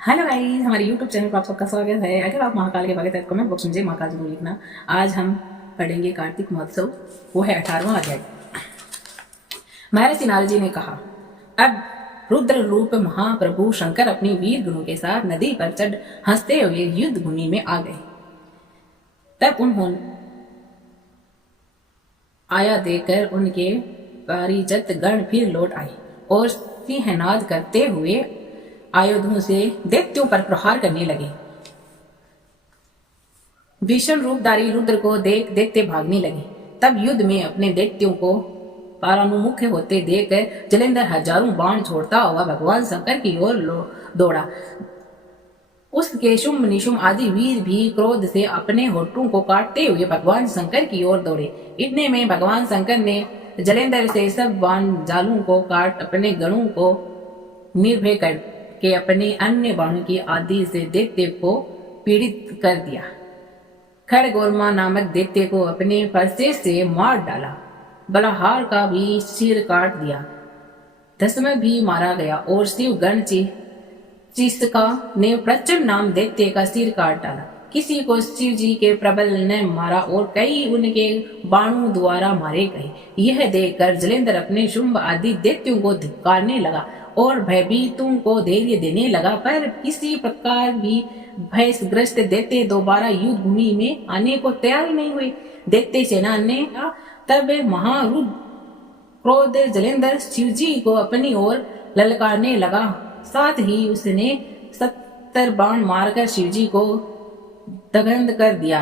Hello guys, हमारे YouTube channel पर आप सबका स्वागत है। अगर आप महाकाल के भक्त हैं तो कमेंट बॉक्स में जय महाकाल जरूर लिखना। आज हम पढ़ेंगे कार्तिक महोत्सव, वो है 18वां अध्याय। महर्षि नारद जी ने कहा, अब रुद्र रूप महाप्रभु शंकर अपनी वीर गुणों के साथ नदी पर चढ़ हंसते हुए युद्ध भूमि में आ गए। तब उन्होंने आया देखकर उनके पारिजत गण फिर लौट आए और सिंहनाद करते हुए आयुधों से दैत्यों पर प्रहार करने लगे। भीषण रूपधारी रुद्र को देख दैत्य भागने लगे। तब युद्ध में अपने दैत्यों को परानुमुख होते देखकर जलेंद्र हजारों बाण छोड़ता हुआ भगवान शंकर की ओर दौड़ा। उसके शुंभ निशुंभ आदि वीर भी क्रोध से अपने होठों को काटते हुए भगवान शंकर की ओर दौड़े। इतने में भगवान शंकर ने जलेंद्र से सब बाण जालों को काट अपने गणों को निर्भय कर के अपने अन्य बाणों की आदि से दैत्य को पीड़ित कर दिया। खड़गोरमा नामक दैत्य को अपने फरसे से मार डाला। बलाहार का भी सिर काट दिया। दशम भी मारा गया और शिव गण चिस्का ने प्रचंड नाम दैत्य का सिर काट डाला। किसी को शिव जी के प्रबल ने मारा और कई उनके बाणों द्वारा मारे गए। यह देखकर जलेंद्र अपने शुंभ आदि दैत्यों को धिक्कारने लगा और भयभीतों को धैर्य देने लगा, पर किसी प्रकार भी भयग्रस्त दैत्य दोबारा युद्ध भूमि में आने को तैयार नहीं हुए। दैत्य सेना ने तब महारुद्र क्रोध जलेंद्र शिव जी को अपनी ओर ललकारने लगा। साथ ही उसने 70 बाण मारकर शिव जी को दग्ध कर दिया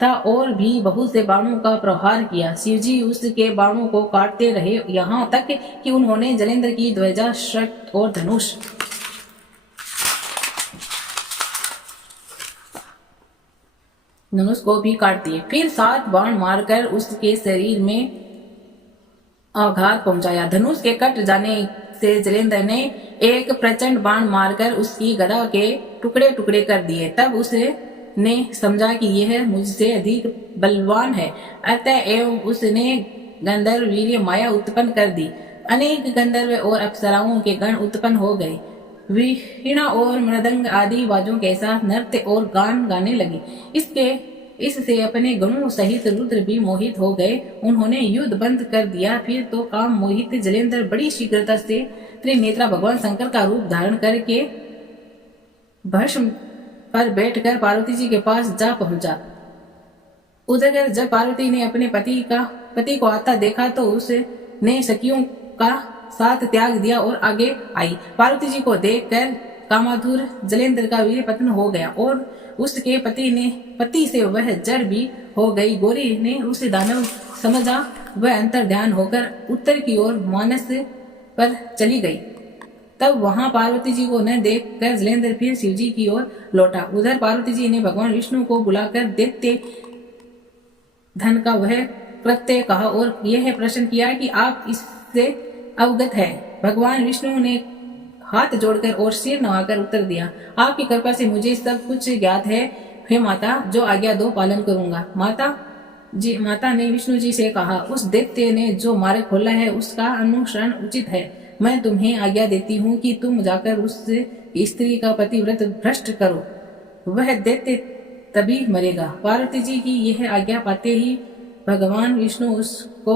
और भी बहुत से बाणों का प्रहार किया। शिवजी उसके बाणों को काटते रहे, यहाँ तक कि उन्होंने जलेंद्र की ध्वजा, शक्ति और धनुष को भी काट दिए। फिर 7 बाण मारकर उसके शरीर में आघात पहुंचाया। धनुष के कट जाने से जलेंद्र ने एक प्रचंड बाण मारकर उसकी गदा के टुकड़े टुकड़े कर दिए। तब उसने समझा कि यह मुझसे अधिक बलवान है, अतएव उसने गंधर्व वीर्य माया उत्पन्न कर दी। अनेक गंधर्व और अप्सराओं के गण उत्पन्न हो गए। वीणा और मृदंग आदि बाजों के साथ नृत्य और गान गाने लगे। इससे अपने गणों सहित रुद्र भी मोहित हो गए। उन्होंने युद्ध बंद कर दिया। फिर तो काम मोहित जलेंद्र बड़ी शीघ्रता से त्रिनेत्रा भगवान शंकर का रूप धारण करके भस्म पर बैठकर पार्वती जी के पास जा पहुंचा। उधर जब पार्वती ने अपने पति को आता देखा तो उसने सखियों का साथ त्याग दिया और आगे आई। पार्वती जी को देखकर कामाधुर जलेंद्र का वीर पतन हो गया और उसके पति से वह जड़ भी हो गई। गौरी ने उसे दानव समझा। वह अंतर ध्यान होकर उत्तर की ओर मानस पर चली गई। तब वहां पार्वती जी को न देखकर जलेंद्र फिर शिव जी की ओर लौटा। उधर पार्वती जी ने भगवान विष्णु को बुलाकर दैत्य धन का वह कृत्य कहा और यह प्रश्न किया कि आप इससे अवगत है। भगवान विष्णु ने हाथ जोड़कर और सिर नवाकर उत्तर दिया, आपकी कृपा से मुझे सब कुछ ज्ञात है। हे माता, जो आज्ञा दो पालन करूंगा। माता ने विष्णु जी से कहा, उस दैत्य ने जो मार्ग खोला है उसका अनुसरण उचित है। मैं तुम्हें आज्ञा देती हूँ कि तुम जाकर उस स्त्री का पतिव्रत भ्रष्ट करो, वह दैत्य तभी मरेगा। पार्वती जी की यह आज्ञा पाते ही भगवान विष्णु उसको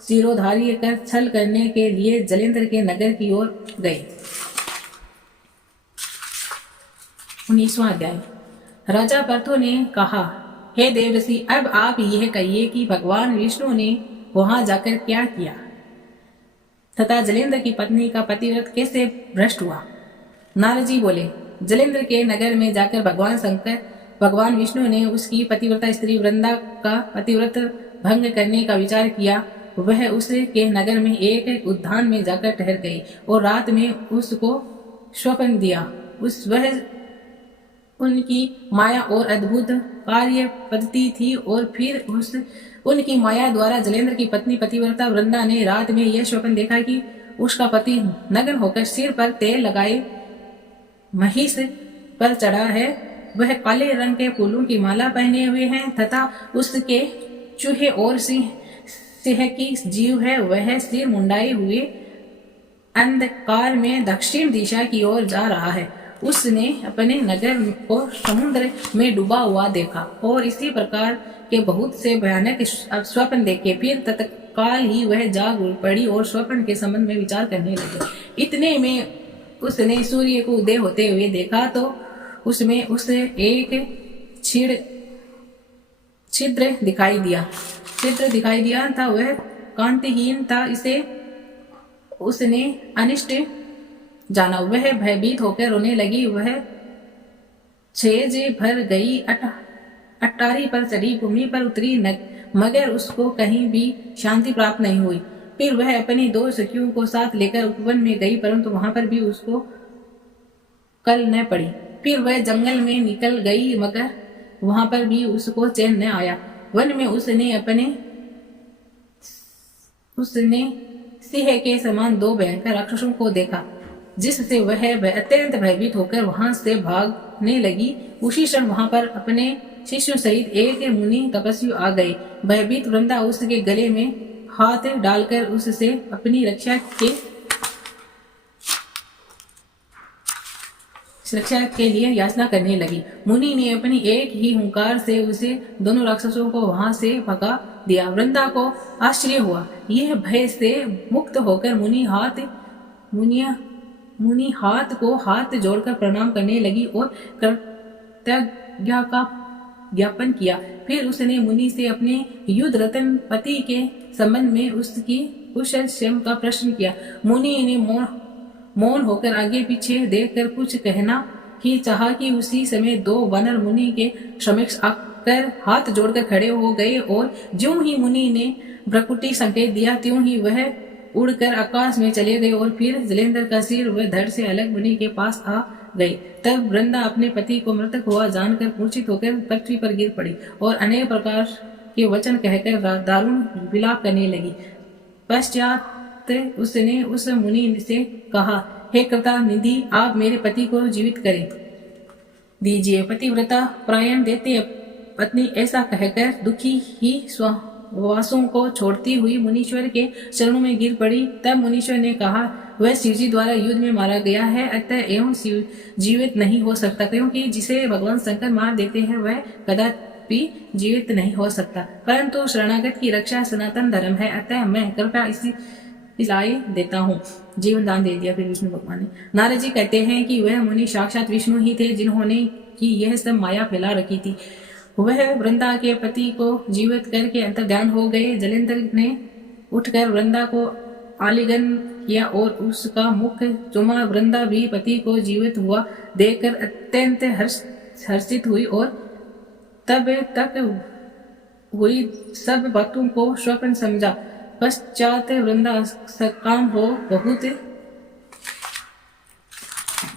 सिरोधार्य कर छल करने के लिए जलेंद्र के नगर की ओर गए। 19वां अध्याय। राजा पर्थो ने कहा, हे देवऋषि, अब आप यह कहिए कि भगवान विष्णु ने वहां जाकर क्या किया तथा जलेंद्र की पत्नी का पतिव्रत कैसे भ्रष्ट हुआ। नारद जी बोले, जलेंद्र के नगर में जाकर भगवान विष्णु ने उसकी पतिव्रता स्त्री वृंदा का पतिव्रत भंग करने का विचार किया। वह उसके नगर में एक उद्यान में जाकर ठहर गई और रात में उसको स्वप्न दिया। वह उनकी माया और अद्भुत कार्य पद्धति थी और फिर उनकी माया द्वारा जलेंद्र की पत्नी पतिव्रता वृंदा ने रात में यह स्वप्न देखा कि उसका पति नग्न होकर सिर पर तेल लगाए महिष पर चढ़ा है। वह काले रंग के फूलों की माला पहने हुए है तथा उसके चूहे और सिंह की जीव है। वह सिर मुंडाए हुए अंधकार में दक्षिण दिशा की ओर जा रहा है। उसने अपने नगर को समुद्र में डूबा हुआ देखा और इसी प्रकार के बहुत से भयानक स्वप्न देखे। फिर तत्काल ही वह जाग पड़ी और स्वप्न के संबंध में विचार करने लगे। इतने में उसने सूर्य को उदय होते हुए देखा तो उसमें उसे एक छिद्र दिखाई दिया था। वह कांतिहीन था, इसे उसने अनिष्ट जाना। वह भयभीत होकर रोने लगी। वह छेज भर गई, अटारी पर चढ़ी, भूमि पर उतरी, मगर उसको कहीं भी शांति प्राप्त नहीं हुई। फिर वह अपनी 2 सखियों को साथ लेकर उपवन में गई, परंतु वहां पर भी उसको कल न पड़ी। फिर वह जंगल में निकल गई, मगर वहां पर भी उसको चैन न आया। वन में उसने सिंह के समान 2 भयंकर राक्षसों को देखा, जिससे वह अत्यंत भयभीत होकर वहां से भागने लगी। उसी क्षण वहां पर अपने शिष्यों सहित एक मुनि तपस्वी आ गए। भयभीत वृंदा उसके गले में हाथ डालकर उससे अपनी रक्षा के लिए याचना करने लगी। मुनि ने अपनी एक ही हुंकार से उसे दोनों राक्षसों को वहां से भगा दिया। वृंदा को आश्चर्य हुआ। यह भय से मुक्त होकर मुनि हाथ जोड़कर प्रणाम करने लगी और कृतज्ञता का ज्ञापन किया। फिर उसने मुनि से अपने युद्ध रतन पति के संबंध में उसकी कुशल क्षेम का प्रश्न किया। मुनि ने मौन होकर आगे पीछे देखकर कुछ कहना ही चाहा कि उसी समय 2 वानर मुनि के समक्ष आकर हाथ जोड़कर खड़े हो गए और ज्यों ही मुनि ने भ्रकुटी संकेत दिया, त्यों ही वह उड़कर आकाश में चले गए और फिर जलेंद्र का सिर वह धड़ से अलग मुनि के पास आ गई। तब वृंदा अपने पति को मृतक हुआ जानकर मूर्छित होकर पृथ्वी पर गिर पड़ी और अनेक प्रकार के वचन कहकर दारुण विलाप करने लगी। पश्चात उसने उस मुनि से कहा, हे कृता निधि, आप मेरे पति को जीवित करें दीजिए। पतिव्रता प्रायण देते पत्नी ऐसा कहकर दुखी ही वासों को छोड़ती हुई मुनीश्वर के चरणों में गिर पड़ी। तब मुनीश्वर ने कहा, वह शिवजी द्वारा युद्ध में मारा गया है, अतः एवं जीवित नहीं हो सकता, क्योंकि जिसे भगवान शंकर मार देते हैं वह कदापि जीवित नहीं हो सकता। परंतु शरणागत की रक्षा सनातन धर्म है, अतः मैं कृपया इसी दिलाई देता हूँ। जीवन दान दे दिया। फिर विष्णु भगवान ने। नारद जी कहते हैं कि वह मुनि साक्षात विष्णु ही थे, जिन्होंने की यह सब माया फैला रखी थी। वह वृंदा के पति को जीवित करके अंतर्ध्यान हो गए। जलेंद्र ने उठकर वृंदा को आलिंगन किया और उसका मुख चुमा। वृंदा भी पति को जीवित हुआ देखकर अत्यंत हर्षित हुई और तब तक हुई सब बातों को स्वप्न समझा। पश्चात वृंदा सकाम हो बहुत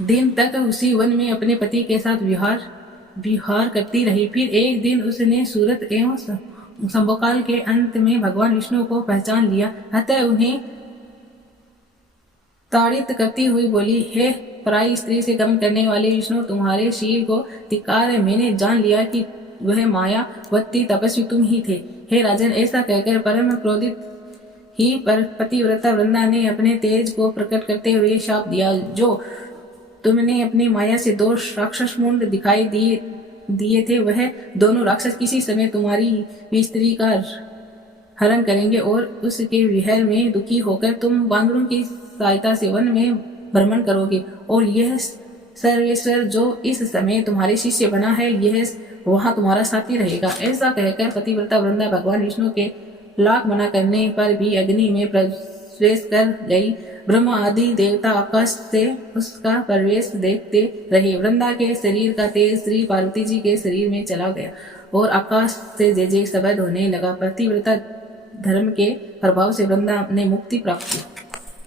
दिन तक उसी वन में अपने पति के साथ विहार करती रही। फिर एक दिन उसने सूरत एवं संभोकाल के अंत में भगवान विष्णु को पहचान लिया, अतः उन्हें ताड़ित करती हुई बोली, हे पराई स्त्री से गमन करने वाले विष्णु, तुम्हारे शील को धिक्कार है। मैंने जान लिया कि वह मायावती तपस्वी तुम ही थे। हे राजन, ऐसा कहकर परम क्रोधित ही पतिव्रता वृंदा ने अपने तेज को प्रकट करते हुए शाप दिया, जो तुमने अपनी माया से 2 राक्षस मुंड दिखाई दिए थे, वह दोनों राक्षस किसी समय तुम्हारी स्त्री का हरण करेंगे और उसके विहर में दुखी होकर तुम बांदरों की सहायता से वन में भ्रमण करोगे और यह सर्वेश्वर जो इस समय तुम्हारे शिष्य बना है, यह वहां तुम्हारा साथी रहेगा। ऐसा कहकर पतिव्रता वृंदा भगवान विष्णु के लाख मना करने पर भी अग्नि में प्रवेश कर गई। ब्रह्मा आदि देवता आकाश से उसका प्रवेश देखते रहे। वृंदा के शरीर का तेज श्री पार्वती जी के शरीर में चला गया और आकाश से जय जय शब्द होने लगा। पतिव्रता धर्म के प्रभाव से वृंदा ने मुक्ति प्राप्त की।